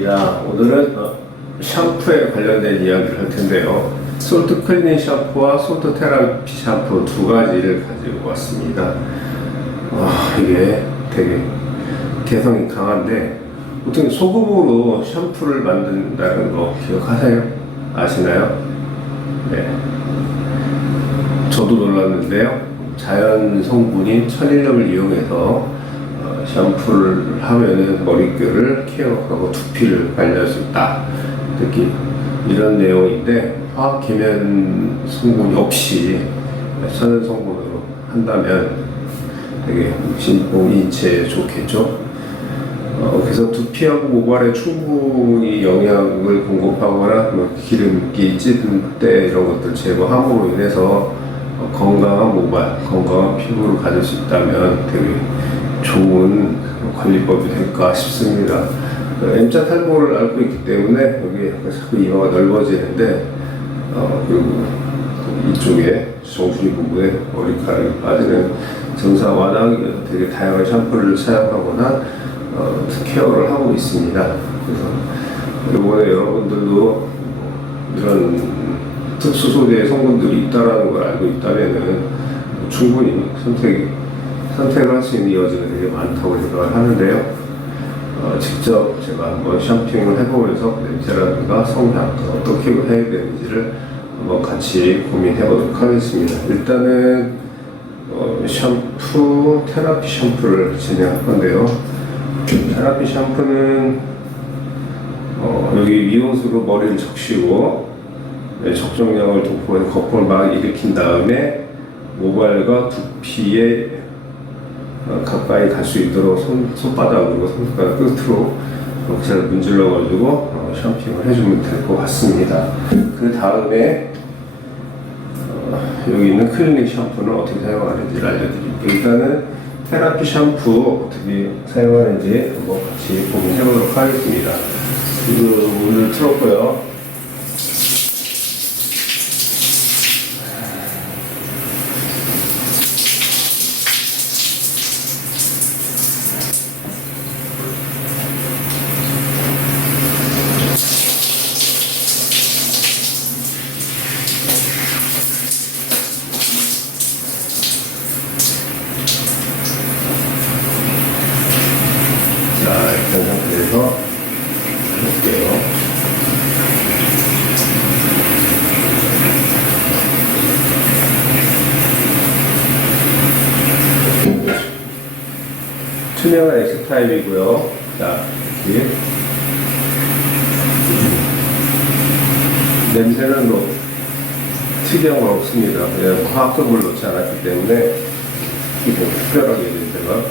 반갑습니다. 오늘은 어, 샴푸에 관련된 이야기를 할 텐데요. 솔트 클리닝 샴푸와 솔트 테라피 샴푸 두 가지를 가지고 왔습니다. 와, 이게 되게 개성이 강한데, 보통 소금으로 샴푸를 만든다는 거 기억하세요? 아시나요? 네. 저도 놀랐는데요. 자연 성분인 천일염을 이용해서 어, 샴푸를 하면은 머릿결을 케어하고 두피를 관리할 수 있다. 특히 이런 내용인데 화학 계면 성분이 없이 천연 성분으로 한다면 되게 신- 인체에 좋겠죠. 어, 그래서 두피하고 모발에 충분히 영양을 공급하거나 뭐 기름기, 찌든 때 이런 것들 제거함으로 인해서 어, 건강한 모발, 건강한 피부를 가질 수 있다면 되게 좋은 관리법이 될까 싶습니다. 어, M자 탈모를 앓고 있기 때문에 여기 자꾸 이마가 넓어지는데 어, 그리고 이쪽에 정수리 부분에 머리카락이 빠지는 증상 위해서 되게 다양한 샴푸를 사용하거나 어, 케어를 하고 있습니다. 그래서 이번에 여러분들도 이런 특수 소재의 성분들이 있다라는 걸 알고 있다면은 충분히 선택 선택을 할 수 있는 여지가 되게 많다고 생각을 하는데요. 어, 직접 제가 한번 샴핑을 해보면서 냄새라든가 성향 어떻게 해야 되는지를 한번 같이 고민해 보도록 하겠습니다. 일단은 어, 샴푸, 테라피 샴푸를 진행할 건데요. 테라피 샴푸는 어, 여기 미온수로 머리를 적시고 네, 적정량을 도포해서 거품을 막 일으킨 다음에 모발과 두피에 어, 가까이 갈 수 있도록 손, 손바닥으로 손가락 끝으로 이렇게 잘 문질러 가지고 어, 샴핑을 해주면 될 것 같습니다. 그 다음에 어, 여기 있는 클리닉 샴푸는 어떻게 사용하는지를 알려드릴게요. 일단은 테라피 샴푸 어떻게 사용하는지 한번 같이 고민해 보도록 하겠습니다. 지금 문을 틀었고요. 자, 일단 상태에서 해볼게요. 투명한 X 타입이고요. 자, 여기 냄새는 뭐 특이한 건 없습니다. 그냥 화학금을 넣지 않았기 때문에 뭐 특별하게 냄새가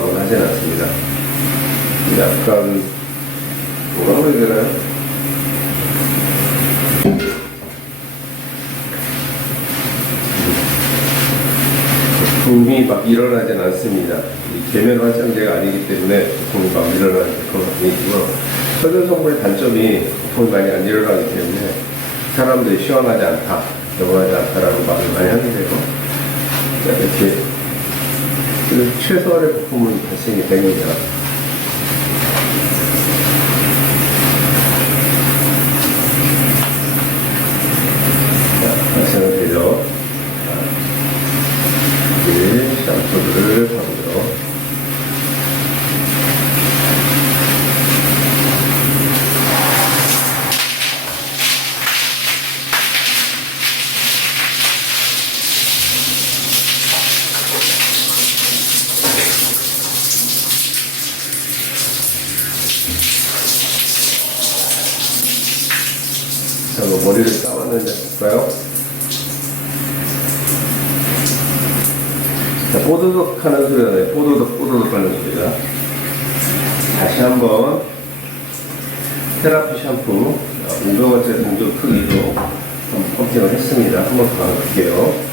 건 하진 않습니다. 약간 뭐라고 해야 되나요? 거품이 막 일어나진 않습니다. 이 계면 환상제가 아니기 때문에 거품이 막 일어나는 그런 건 아니고요. 천연 성분의 단점이 거품이 많이 안 일어나기 때문에 사람들이 시원하지 않다, 영원하지 않다라는 말을 많이 하게 되고 자, 이렇게 그 최소한의 거품은 발생이 됩니다. 자, 발생은 되죠. 자, 이제 샴푸를 하고요. 자, 뭐 머리를 감았는지 볼까요? 자, 뽀드득 하는 소리가 나요. 뽀드득, 뽀드득 하는 소리가. 다시 한번 테라피 샴푸 500원짜리 동전 크기로 펌핑을 했습니다. 한번 더 할게요.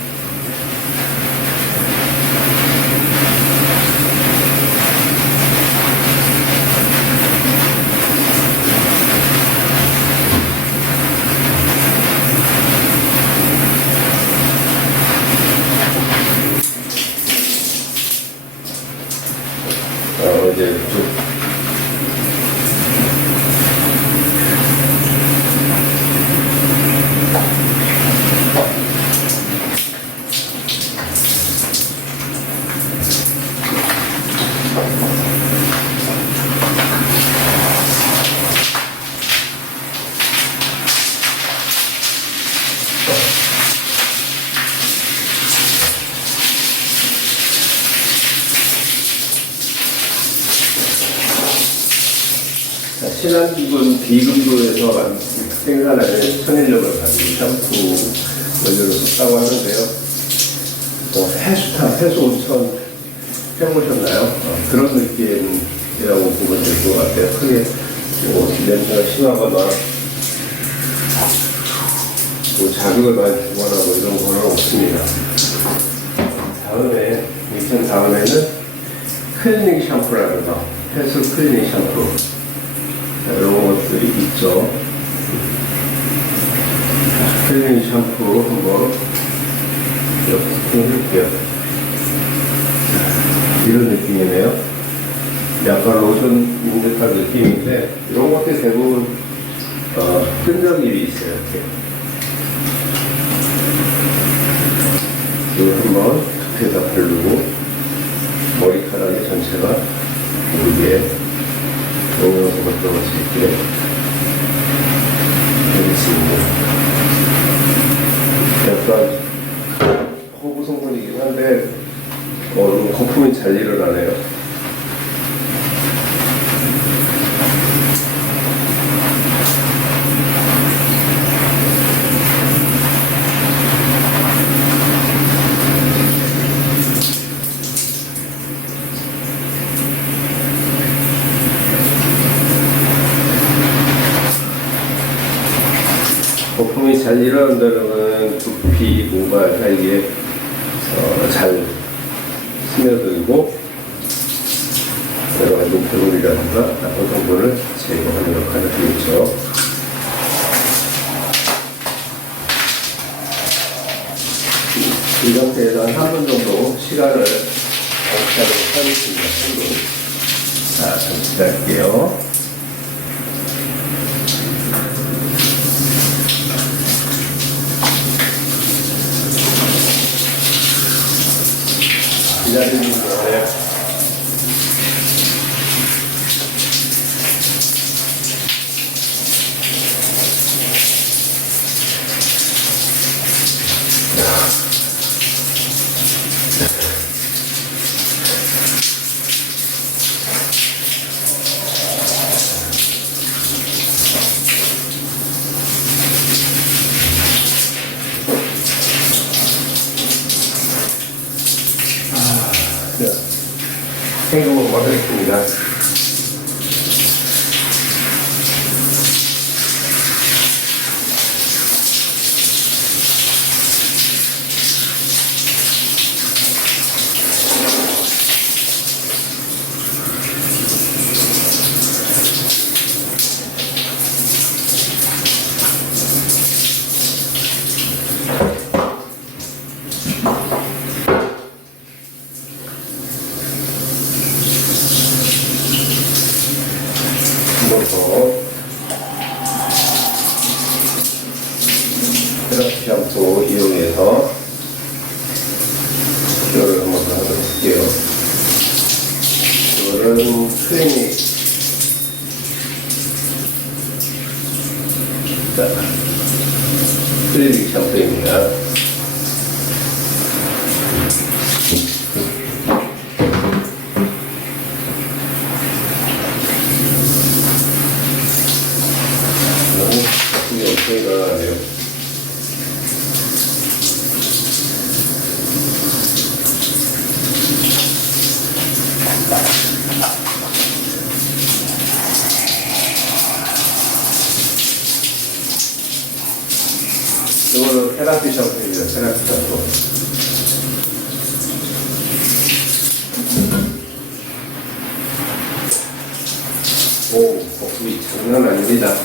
어, 이제 좀 신한기분 비금고에서 생산하는 천일염을 가지고 샴푸 원료로 썼다고 하는데요. 뭐 해수탕, 해수 온천 해보셨나요? 어, 그런 느낌이라고 보면 될 것 같아요. 크게 뭐 냄새가 심하거나 뭐 자극을 많이 주거나 뭐 이런 거는 없습니다. 다음에 밑에 다음에는 클리닝 샴푸라는 거, 해수 클리닝 샴푸 자, 이런 것들이 있죠. 클리닝 샴푸 한번 이렇게 해볼게요. 자, 이런 느낌이네요. 약간 로션인 듯한 느낌인데 이런 것들이 대부분 어, 끈적임이 있어요. 이렇게. 이거 한번 두피에다 바르고 머리카락이 전체가 모르게 영양소가 들어갈 수 있게 해주습니다 약간 허브 성분이긴 한데 어, 거품이 잘 일어나네요. 거품이 잘 일어난다는 두피 모발 사이에 어, 잘 스며들고 여러 가지 노폐물이라든가 나쁜 성분을 제거하는 역할을 하겠죠. 이 상태에서 한 3분 정도 시간을 억차로 하겠습니다. 3분. 자, 잠시 기다릴게요. 기다리는 거예요. 자, 생각을 마무리했습니다. 한번 더. 테라피 샴푸 이용해서 큐어를 한번 더 하도록 할게요. 이거는 클리닉. 자, 클리닉 샴푸입니다. 너무 엄청 일어나네요. 이거는 테라피 테라피 샴푸. 오, 거품이 장난 아닙니다.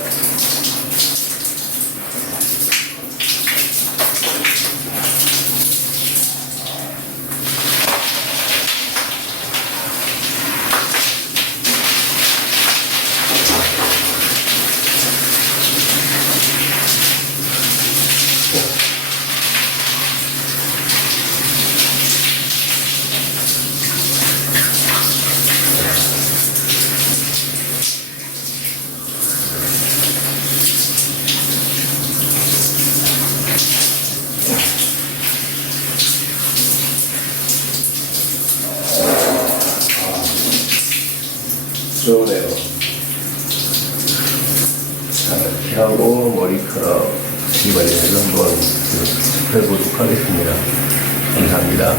좋으네요. 머리 관리해서 한번 짚어보도록 하겠습니다. 감사합니다.